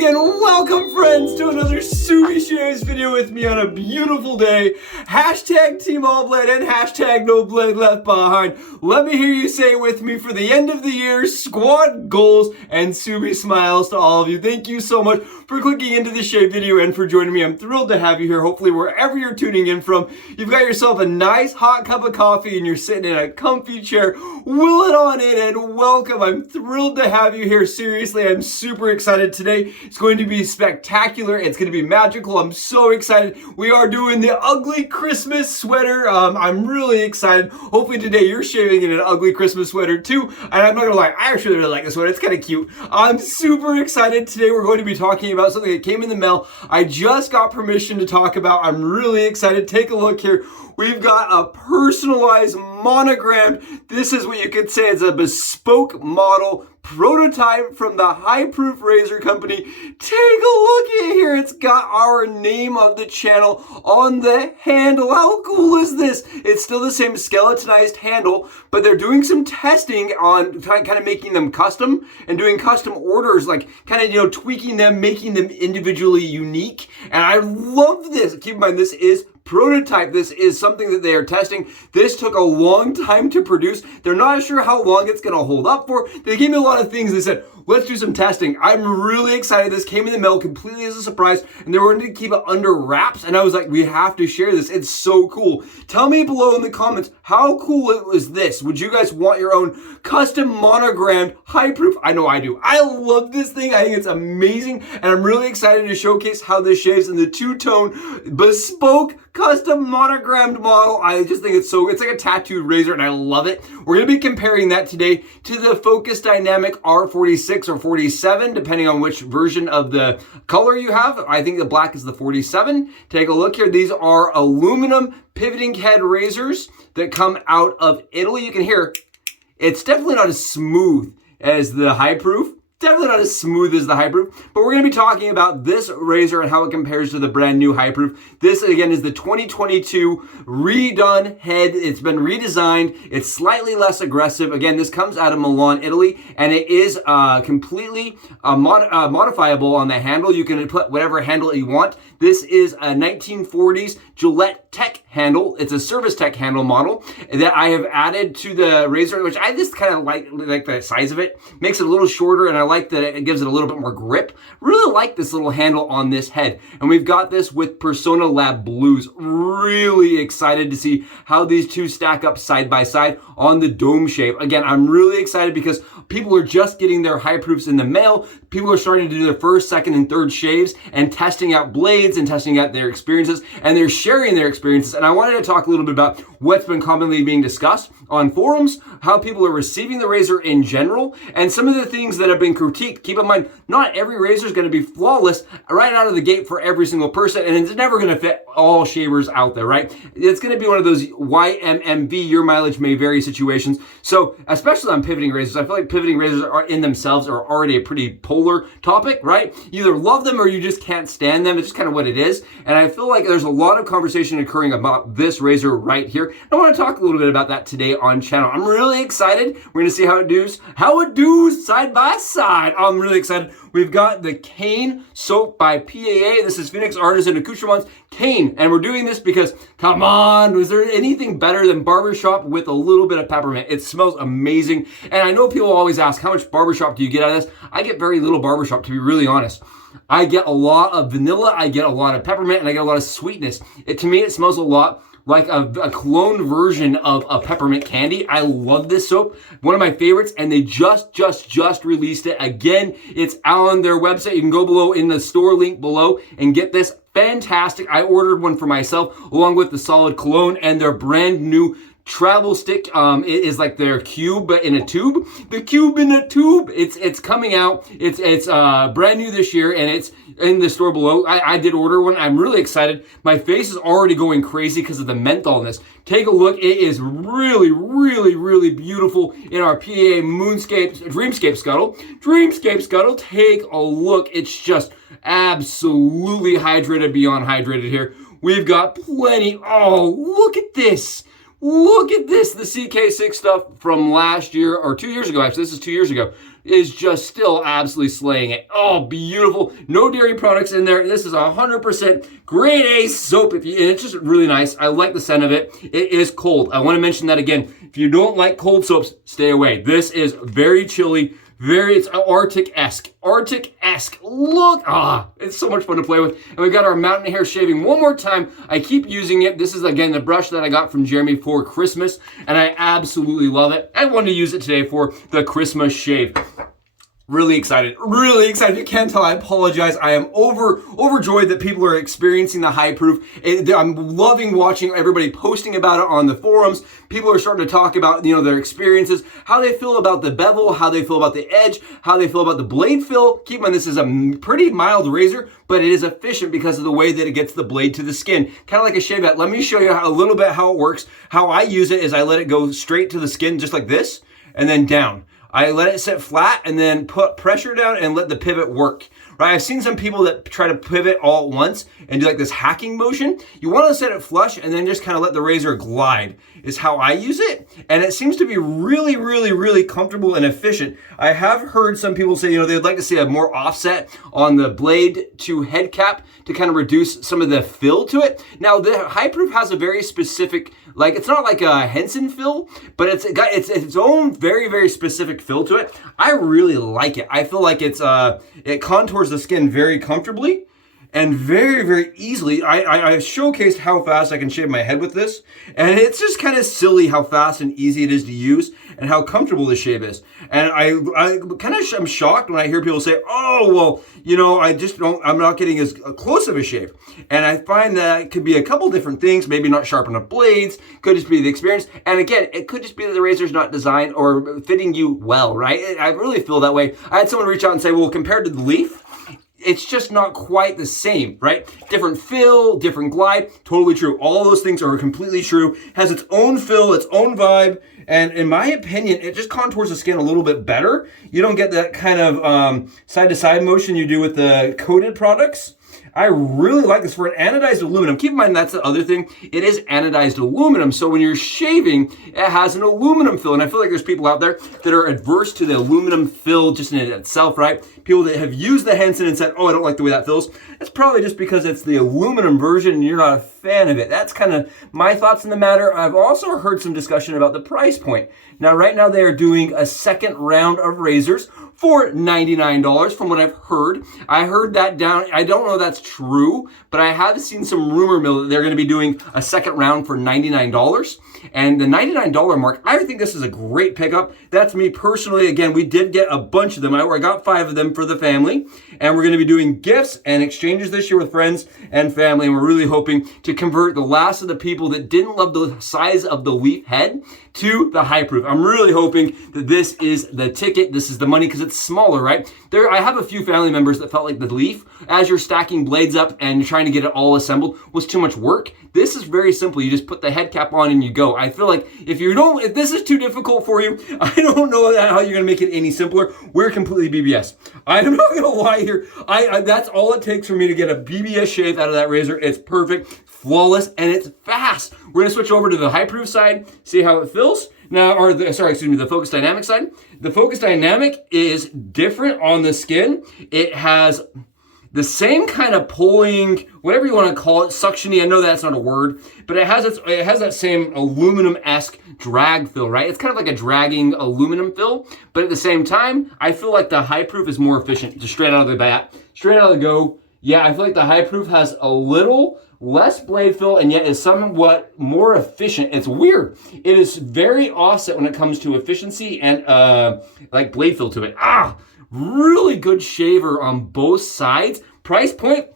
morning and welcome friends to another Subie Shaves video with me on a beautiful day. Hashtag Team All Blade and hashtag No Blade Left Behind. Let me hear you say it with me for the end of the year, squad goals and Subie smiles to all of you. Thank you so much for clicking into the shave video and for joining me. I'm thrilled to have you here. Hopefully wherever you're tuning in from, you've got yourself a nice hot cup of coffee and you're sitting in a comfy chair. Will it on in and welcome. I'm thrilled to have you here. Seriously, I'm super excited today. It's going to be spectacular. It's going to be magical. I'm so excited. We are doing the ugly Christmas sweater. I'm really excited. Hopefully today you're shaving in an ugly Christmas sweater too. And I'm not gonna lie, I actually really like this sweater. It's kind of cute. I'm super excited. Today we're going to be talking about something that came in the mail. I just got permission to talk about. I'm really excited. Take a look here. We've got a personalized monogrammed. This is what you could say is a bespoke model prototype from the High Proof Razor Company. Take a look at here. It's got our name of the channel on the handle. How cool is this? It's still the same skeletonized handle, but they're doing some testing on kind of making them custom and doing custom orders, like kind of, tweaking them, making them individually unique. And I love this. Keep in mind, this is prototype. This is something that they are testing. This took a long time to produce. They're not sure how long it's going to hold up for. They gave me a lot of things. They said, let's do some testing. I'm really excited. This came in the mail completely as a surprise, and they were going to keep it under wraps. And I was like, we have to share this. It's so cool. Tell me below in the comments, how cool it was this? Would you guys want your own custom monogrammed high proof? I know I do. I love this thing. I think it's amazing. And I'm really excited to showcase how this shaves in the two-tone bespoke custom monogrammed model. I just think it's like a tattooed razor and I love it. We're going to be comparing that today to the Focus Dynamic R46 or 47, depending on which version of the color you have. I think the black is the 47. Take a look here. These are aluminum pivoting head razors that come out of Italy. You can hear it's definitely not as smooth as the High Proof. Definitely not as smooth as the High Proof, but we're going to be talking about this razor and how it compares to the brand new High Proof. This, again, is the 2022 redone head. It's been redesigned. It's slightly less aggressive. Again, this comes out of Milan, Italy, and it is completely modifiable on the handle. You can put whatever handle you want. This is a 1940s Gillette Tech handle. It's a Service Tech handle model that I have added to the razor, which I just kind of like the size of it. Makes it a little shorter, and I like that it gives it a little bit more grip. Really like this little handle on this head. And we've got this with Personna Lab Blues. Really excited to see how these two stack up side by side on the dome shave. Again, I'm really excited because people are just getting their High Proofs in the mail. People are starting to do their first, second, and third shaves and testing out blades and testing out their experiences, and they're sharing their experiences. And I wanted to talk a little bit about what's been commonly being discussed on forums, how people are receiving the razor in general, and some of the things that have been critiqued. Keep in mind, not every razor is going to be flawless right out of the gate for every single person, and it's never going to fit all shavers out there, right? It's going to be one of those YMMV, your mileage may vary situations. So, especially on pivoting razors, I feel like pivoting razors are in themselves are already a pretty polar topic, right? You either love them or you just can't stand them. It's just kind of what it is. And I feel like there's a lot of conversation occurring about this razor right here. I want to talk a little bit about that today on channel. I'm really excited. We're going to see how it does side by side. I'm really excited. We've got the Cane soap by PAA. This is Phoenix Artisan Accoutrements Cane. And we're doing this because, come on, was there anything better than barbershop with a little bit of peppermint? It smells amazing. And I know people always ask, how much barbershop do you get out of this? I get very little barbershop, to be really honest. I get a lot of vanilla, I get a lot of peppermint, and I get a lot of sweetness. To me, it smells a lot like a clone version of a peppermint candy. I love this soap. One of my favorites, and they just released it. Again, it's on their website. You can go below in the store link below and get this. Fantastic. I ordered one for myself along with the solid cologne and their brand new travel stick. It is like their cube but in a tube. The cube in a tube. It's coming out. It's brand new this year, and it's in the store below. I did order one. I'm really excited. My face is already going crazy because of the menthol in this. Take a look. It is really beautiful in our PA Dreamscape Scuttle. Take a look. It's just absolutely hydrated beyond hydrated here. We've got plenty. Oh, look at this. Look at this, the CK6 stuff from last year, or 2 years ago, actually. This is 2 years ago. is just still absolutely slaying it. Oh, beautiful. No dairy products in there. This is 100% grade A soap. And it's just really nice. I like the scent of it. It is cold. I want to mention that again. If you don't like cold soaps, stay away. This is very chilly. It's Arctic-esque. Arctic-esque. Look, it's so much fun to play with. And we got our mountain hair shaving one more time. I keep using it. This is, again, the brush that I got from Jeremy for Christmas, and I absolutely love it. I wanted to use it today for the Christmas shave. Really excited, really excited. If you can't tell, I apologize. I am overjoyed that people are experiencing the high proof. I'm loving watching everybody posting about it on the forums. People are starting to talk about, their experiences, how they feel about the bevel, how they feel about the edge, how they feel about the blade fill. Keep in mind, this is a pretty mild razor, but it is efficient because of the way that it gets the blade to the skin. Kind of like a shave at. Let me show you a little bit how it works. How I use it is I let it go straight to the skin, just like this, and then down. I let it sit flat and then put pressure down and let the pivot work, right? I've seen some people that try to pivot all at once and do like this hacking motion. You want to set it flush and then just kind of let the razor glide is how I use it. And it seems to be really, really, really comfortable and efficient. I have heard some people say, they'd like to see a more offset on the blade to head cap to kind of reduce some of the fill to it. Now, the high proof has a very specific, it's not like a Henson fill, but it's its own very, very specific fill to it. I really like it. I feel like it contours the skin very comfortably and very, very easily. I showcased how fast I can shave my head with this, and it's just kind of silly how fast and easy it is to use and how comfortable the shave is. And I'm shocked when I hear people say, oh, well, I'm not getting as close of a shave. And I find that it could be a couple different things, maybe not sharp enough blades, could just be the experience. And again, it could just be that the razor's not designed or fitting you well, right? I really feel that way. I had someone reach out and say, well, compared to the Leaf, it's just not quite the same, right? Different fill, different glide, totally true. All those things are completely true. Has its own fill, its own vibe, and in my opinion, it just contours the skin a little bit better. You don't get that kind of side-to-side motion you do with the coated products. I really like this for an anodized aluminum. Keep in mind, that's the other thing. It is anodized aluminum. So when you're shaving, it has an aluminum fill. And I feel like there's people out there that are adverse to the aluminum fill just in itself, right? People that have used the Henson and said, oh, I don't like the way that feels. It's probably just because it's the aluminum version and you're not a fan of it. That's kind of my thoughts on the matter. I've also heard some discussion about the price point. Now, right now, they are doing a second round of razors for $99 from what I've heard. I heard that down. I don't know if that's true, but I have seen some rumor mill that they're going to be doing a second round for $99. And the $99 mark, I think this is a great pickup. That's me personally. Again, we did get a bunch of them. I got 5 of them for the family. And we're going to be doing gifts and exchanges this year with friends and family. And we're really hoping to convert the last of the people that didn't love the size of the Leaf head to the high proof. I'm really hoping that this is the ticket. This is the money because it's smaller, right? I have a few family members that felt like the Leaf, as you're stacking blades up and trying to get it all assembled, was too much work. This is very simple. You just put the head cap on and you go. I feel like if this is too difficult for you, I don't know how you're gonna make it any simpler. We're completely BBS. I'm not gonna lie here. That's all it takes for me to get a BBS shave out of that razor. It's perfect, flawless, and it's fast. We're gonna switch over to the high proof side, see how it feels. Now, the Focus Dynamic side. The Focus Dynamic is different on the skin. It has the same kind of pulling, whatever you want to call it, suctiony. I know that's not a word, but it has that same aluminum-esque drag fill, right? It's kind of like a dragging aluminum fill, but at the same time, I feel like the high proof is more efficient, just straight out of the bat, straight out of the go. Yeah, I feel like the high proof has a little less blade fill and yet is somewhat more efficient. It's weird. It is very offset when it comes to efficiency and like blade fill to it. Really good shaver on both sides. Price point,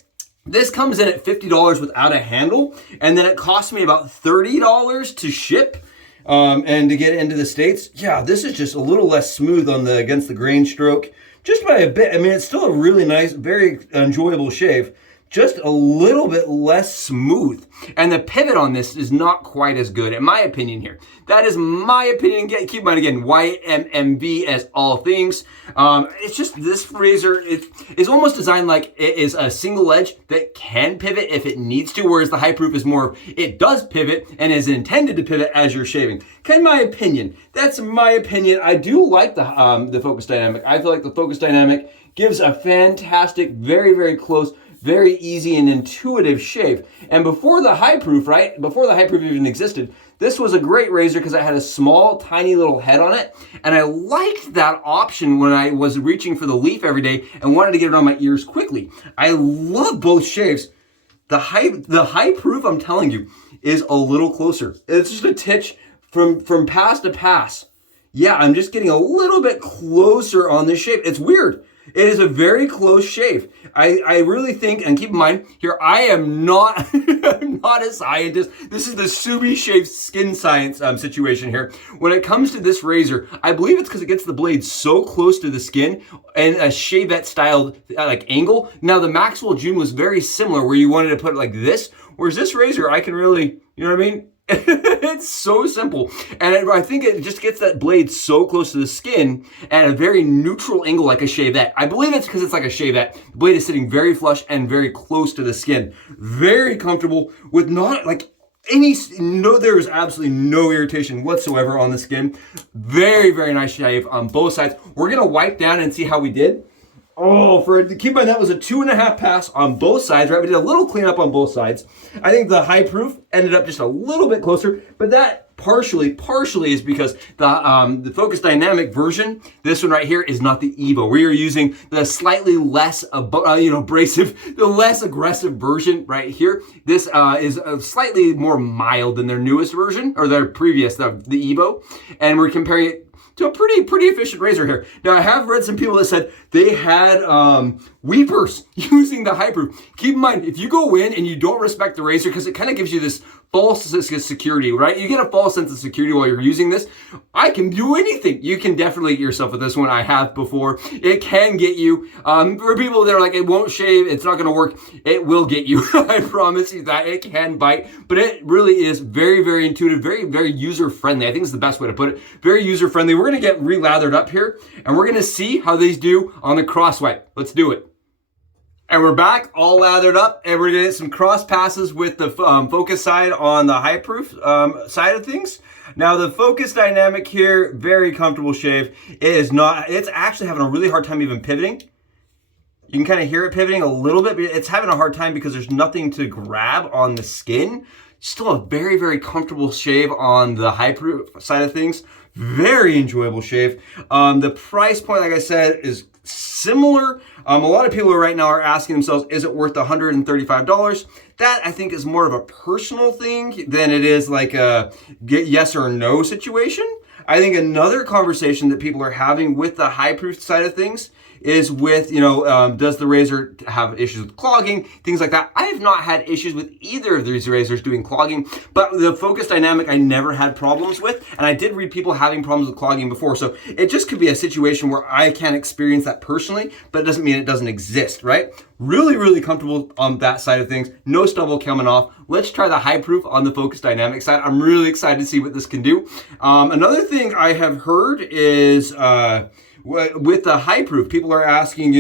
this comes in at $50 without a handle, and then it costs me about $30 to ship and to get it into the States. Yeah, this is just a little less smooth on against the grain stroke, just by a bit. I mean, it's still a really nice, very enjoyable shave. just a little bit less smooth. And the pivot on this is not quite as good, in my opinion here. That is my opinion. Keep in mind again, YMMV as all things. It's just this razor is almost designed like it is a single edge that can pivot if it needs to, whereas the high proof is more, it does pivot and is intended to pivot as you're shaving. In my opinion, that's my opinion. I do like the focus dynamic. I feel like the focus dynamic gives a fantastic, very, very close, very easy and intuitive shave. And before the high proof, right? Before the high proof even existed, this was a great razor because I had a small, tiny little head on it. And I liked that option when I was reaching for the leaf every day and wanted to get it on my ears quickly. I love both shaves. The high proof, I'm telling you, is a little closer. It's just a titch from pass to pass. Yeah, I'm just getting a little bit closer on this shave. It's weird. It is a very close shave. I really think, and keep in mind, here I am not, I'm not a scientist. This is the Subie shave skin science situation here. When it comes to this razor, I believe it's because it gets the blade so close to the skin and a shavette styled like angle. Now the Maxwell June was very similar where you wanted to put it like this, whereas this razor, I can really, you know what I mean? It's so simple, and I think it just gets that blade so close to the skin at a very neutral angle like a shavette. I believe it's because it's like a shavette. The blade is sitting very flush and very close to the skin. Very comfortable with not like there is absolutely no irritation whatsoever on the skin. Very, very nice shave on both sides. We're gonna wipe down and see how we did. Oh, keep in mind that was a 2.5 pass on both sides, right? We did a little cleanup on both sides. I think the high proof ended up just a little bit closer, but that partially is because the Focus Dynamic version, this one right here, is not the Evo. We are using the slightly less abrasive, the less aggressive version right here. This is slightly more mild than their newest version, or their previous, the Evo, and we're comparing it to a pretty efficient razor here. Now I have read some people that said they had weepers using the high proof. Keep in mind, if you go in and you don't respect the razor, because it kind of gives you this false security, right? You get a false sense of security while you're using this. I can do anything. You can definitely get yourself with this one. I have before. It can get you. For people that are like, it won't shave, it's not going to work. It will get you. I promise you that. It can bite, but it really is very, very intuitive, very, very user-friendly. I think it's the best way to put it. Very user-friendly. We're going to get re-lathered up here, and we're going to see how these do on the cross wipe. Let's do it. And we're back, all lathered up, and we're gonna get some cross passes with the focus side on the high proof side of things. Now the Focus Dynamic here, very comfortable shave. It's actually having a really hard time even pivoting. You can kind of hear it pivoting a little bit, but it's having a hard time because there's nothing to grab on the skin. Still a very, very comfortable shave on the high proof side of things. Very enjoyable shave. The price point, like I said, is similar. A lot of people right now are asking themselves, is it worth $135? That I think is more of a personal thing than it is like a yes or no situation. I think another conversation that people are having with the high proof side of things is with, does the razor have issues with clogging, things like that. I have not had issues with either of these razors doing clogging, but the Focus Dynamic I never had problems with, and I did read people having problems with clogging before, so it just could be a situation where I can't experience that personally, but it doesn't mean it doesn't exist, right? Really, really comfortable on that side of things. No stubble coming off. Let's try the high proof on the Focus Dynamic side. I'm really excited to see what this can do. Another thing I have heard is, with the high proof, people are asking,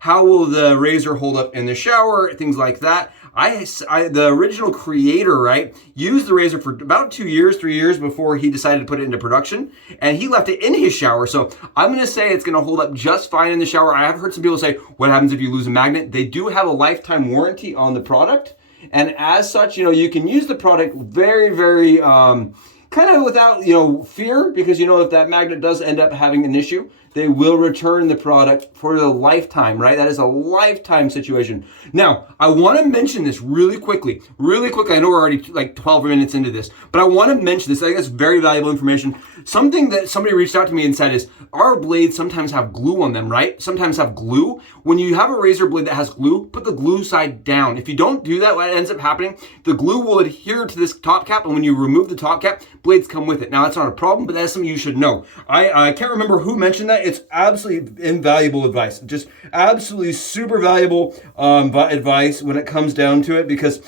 how will the razor hold up in the shower, things like that. The original creator, right, used the razor for about 2 years, 3 years before he decided to put it into production, and he left it in his shower. So I'm going to say it's going to hold up just fine in the shower. I have heard some people say, what happens if you lose a magnet? They do have a lifetime warranty on the product, and as such, you can use the product very, very kind of without, fear, because if that magnet does end up having an issue, they will return the product for the lifetime, right? That is a lifetime situation. Now, I want to mention this really quickly. I know we're already like 12 minutes into this, but I want to mention this. I think that's very valuable information. Something that somebody reached out to me and said is, our blades sometimes have glue on them, right? Sometimes have glue. When you have a razor blade that has glue, put the glue side down. If you don't do that, what ends up happening, the glue will adhere to this top cap, and when you remove the top cap, blades come with it. Now, that's not a problem, but that's something you should know. I can't remember who mentioned that. it's absolutely invaluable advice. Just absolutely super valuable advice when it comes down to it, because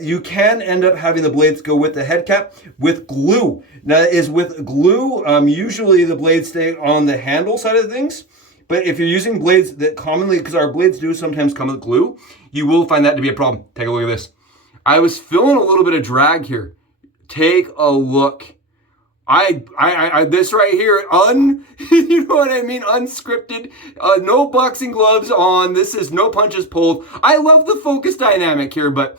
you can end up having the blades go with the head cap with glue. Now, with glue, usually the blades stay on the handle side of things. But if you're using blades that commonly, because our blades do sometimes come with glue, you will find that to be a problem. Take a look at this. I was feeling a little bit of drag here. Take a look. This right here, you know what I mean? Unscripted, no boxing gloves on. This is no punches pulled. I love the focus dynamic here, but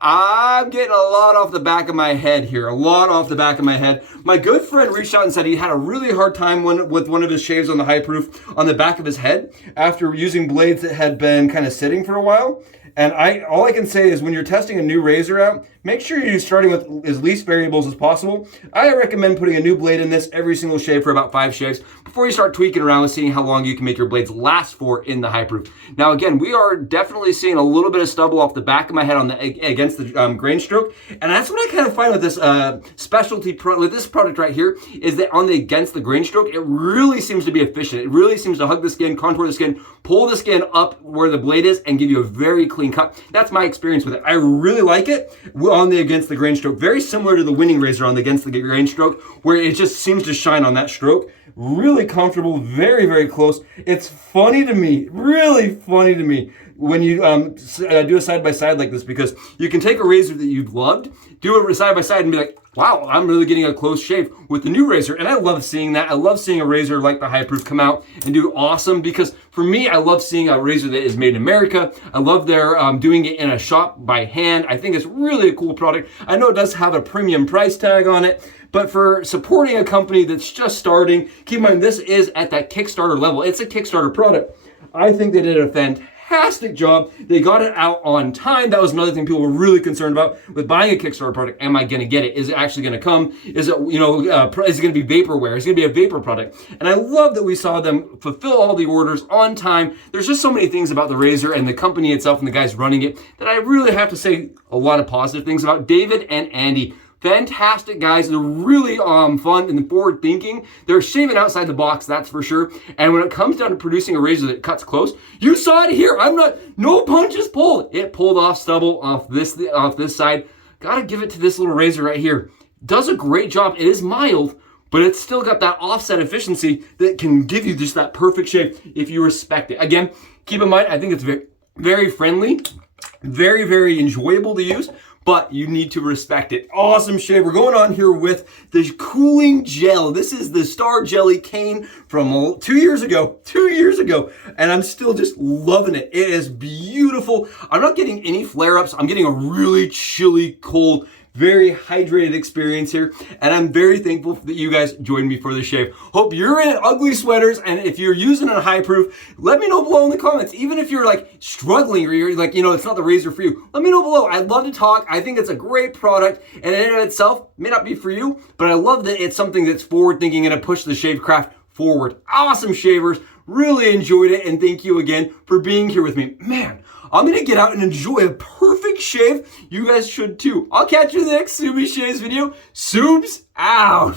I'm getting a lot off the back of my head here. A lot off the back of my head. My good friend reached out and said he had a really hard time with one of his shaves on the high proof on the back of his head after using blades that had been kind of sitting for a while. And all I can say is when you're testing a new razor out, make sure you're starting with as least variables as possible. I recommend putting a new blade in this every single shave for about 5 shaves before you start tweaking around and seeing how long you can make your blades last for in the high proof. Now again, we are definitely seeing a little bit of stubble off the back of my head against the grain stroke. And that's what I kind of find with this with this product right here, is that against the grain stroke, it really seems to be efficient. It really seems to hug the skin, contour the skin, pull the skin up where the blade is, and give you a very clean cut. That's my experience with it. I really like it on the against the grain stroke. Very similar to the winning razor on the against the grain stroke, where it just seems to shine on that stroke. Really comfortable, very, very close. It's funny to me, really funny to me, when you do a side-by-side like this, because you can take a razor that you've loved, do a side-by-side and be like, wow, I'm really getting a close shave with the new razor. And I love seeing that. I love seeing a razor like the high proof come out and do awesome, because for me, I love seeing a razor that is made in America. I love their doing it in a shop by hand. I think it's really a cool product. I know it does have a premium price tag on it, but for supporting a company that's just starting, keep in mind this is at that Kickstarter level. It's a Kickstarter product. I think they did a fantastic job. They got it out on time. That was another thing people were really concerned about with buying a Kickstarter product. Am I going to get it? Is it actually going to come? Is it, is it going to be vaporware? Is it going to be a vapor product? And I love that we saw them fulfill all the orders on time. There's just so many things about the razor and the company itself and the guys running it that I really have to say a lot of positive things about. David and Andy, fantastic guys. They're really fun and forward thinking. They're shaving outside the box, that's for sure. And when it comes down to producing a razor that cuts close, you saw it here. No punches pulled. It pulled off stubble off this side. Gotta give it to this little razor right here. Does a great job. It is mild, but it's still got that offset efficiency that can give you just that perfect shave if you respect it. Again, keep in mind, I think it's very, very friendly, very, very enjoyable to use, but you need to respect it. Awesome shave. We're going on here with the cooling gel. This is the Star Jelly Cane from 2 years ago. 2 years ago. And I'm still just loving it. It is beautiful. I'm not getting any flare-ups. I'm getting a really chilly, cold, very hydrated experience here, and I'm very thankful that you guys joined me for the shave. Hope you're in ugly sweaters, and if you're using a high proof, let me know below in the comments. Even if you're like struggling or you're like, it's not the razor for you, let me know below. I'd love to talk. I think it's a great product, and in and of itself, may not be for you, but I love that it's something that's forward thinking and to push the shave craft forward. Awesome shavers. Really enjoyed it, and thank you again for being here with me. Man, I'm gonna get out and enjoy a perfect shave. You guys should too. I'll catch you in the next Subie Shaves video. Subes out.